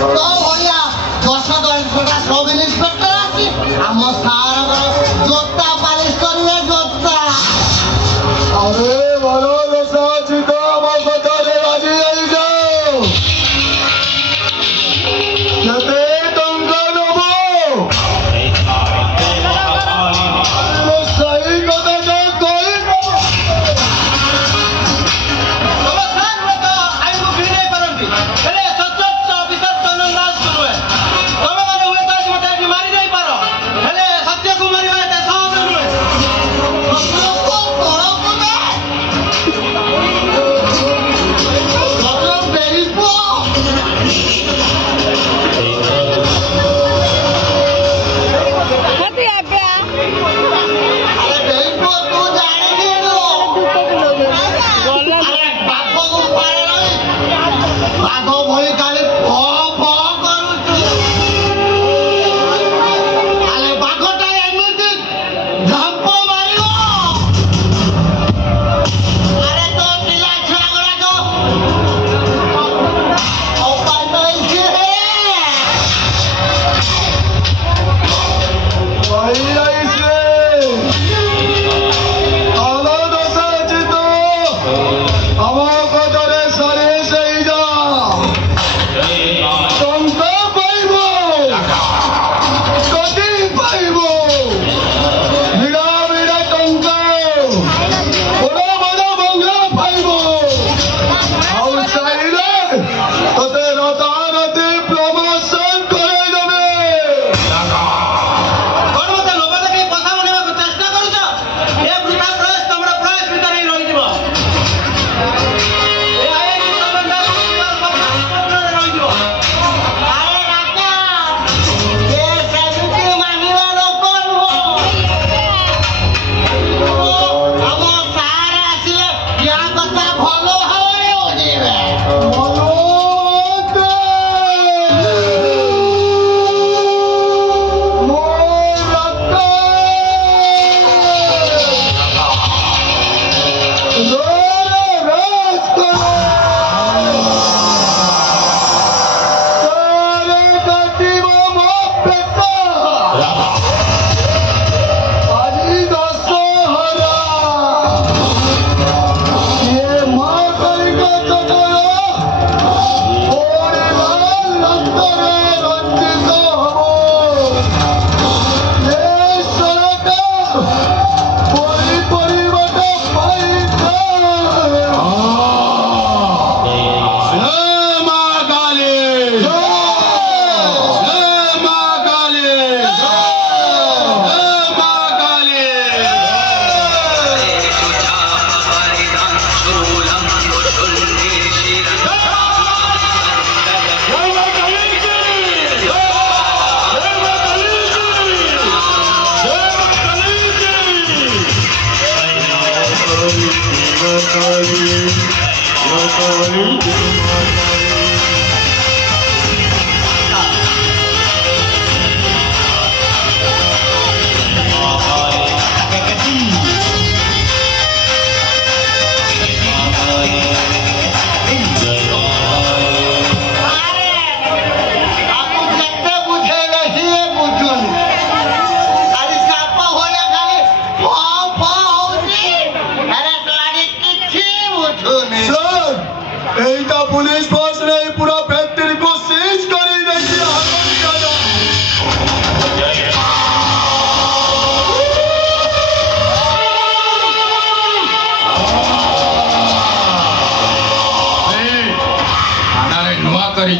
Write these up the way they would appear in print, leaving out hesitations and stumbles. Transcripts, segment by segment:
তো ভইয়া 10-10টা সব ইন্সপেক্টর আছে ଆମ ସାରଙ୍କର ଜୋତା ପାଲିସ କରିବେ ଜୋତା। ଆରେ ଭଲ ଦୋଷ ଅଛି ତ ଆମ କଥାରେ ରାଜି ହେଇଯାଅ। କେତେ ଟଙ୍କା ନବ? ସେଇ କଥାଟା କହିବ। ତମ ସାର୍ ଲୋକ ଆଇନକୁ ଭିଡ଼ି ନେଇ ପାରନ୍ତି ହେଲେ ସଚୋଟ ଅଫିସର ଚନ୍ଦନ ଦାସକୁ ନୁହେଁ। ତମେ ମାନେ ହୁଏତ ଆଜି ମୋତେ ଏଠି ମାରି ଦେଇପାର ହେଲେ ସତ୍ୟକୁ ମାରିବା ଏତେ ସହଜ ନୁହେଁ।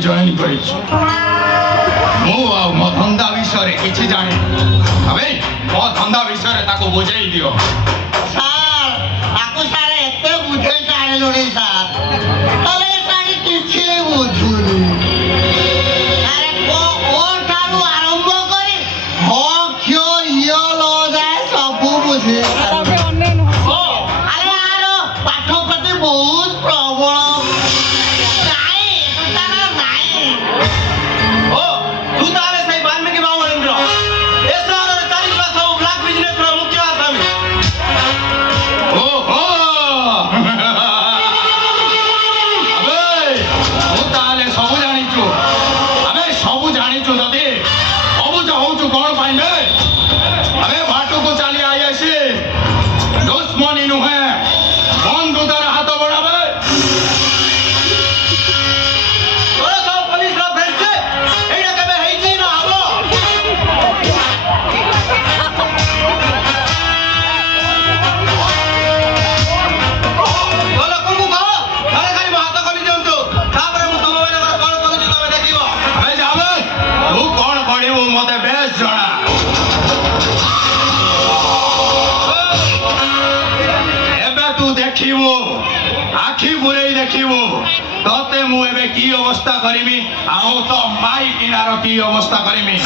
ଜଏନ୍ କରିଛି ମୁଁ ଆଉ ମୋ ଧନ୍ଦା ବିଷୟରେ କିଛି ଜାଣିନି। ଏବେ ମୋ ଧନ୍ଦା ବିଷୟରେ ତାକୁ ବୁଝେଇ ଦିଅ। ସାର୍ ତାକୁ ସାର୍ ଏତେ ବୁଝେଇ ସାରିଲୁଣି ସାର୍ ହେଲେ ସାର୍ କିଛି ବୁଝୁନି। ଆରେ ଓ ଠାରୁ ଆରମ୍ଭ କରି ହ କ୍ଷ ୟ ଲ ଯାଏ ସବୁ ବୁଝେ। ଆରେ ଆର ପାଠ ପ୍ରତି ବହୁତ ପ୍ରବଳ। ଏ ସହରରେ ଚାରି କ୍ଲାସ୍ ସବୁ ବ୍ଲାକ୍ ବିଜନେସର ମୁଖ୍ୟ ଆସାମୀ। ମୁଁ ଏବେ କି ଅବସ୍ଥା କରିମି ଆଉ ତ ମାଇ କିଣାର କି ଅବସ୍ଥା କରିମି